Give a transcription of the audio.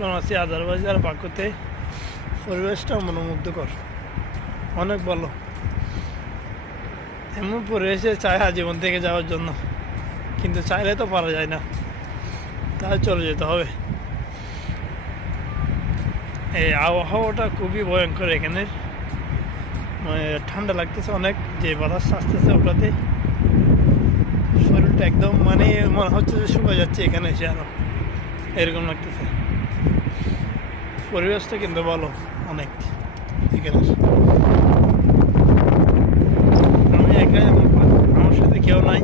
এখন আছি আজারবাইজান বাকুতে। পরিবেশটা মনোমুগ্ধকর, অনেক ভালো। এমন পরিবেশে চায় জীবন থেকে যাওয়ার জন্য, কিন্তু চাইলে তো পারা যায় না, তাই চলে যেতে হবে। এই আবহাওয়াটা খুবই ভয়ঙ্কর এখানের, মানে ঠান্ডা লাগতেছে অনেক, যে বাতাস আসতেছে ওটাতে শরীরটা একদম মানে মনে হচ্ছে যে শুকিয়ে যাচ্ছে এখানে এসে, আরো এরকম লাগতেছে। পরিবেশটা কিন্তু ভালো অনেক এখানে। আমি একাই, আমার সাথে কেউ নাই।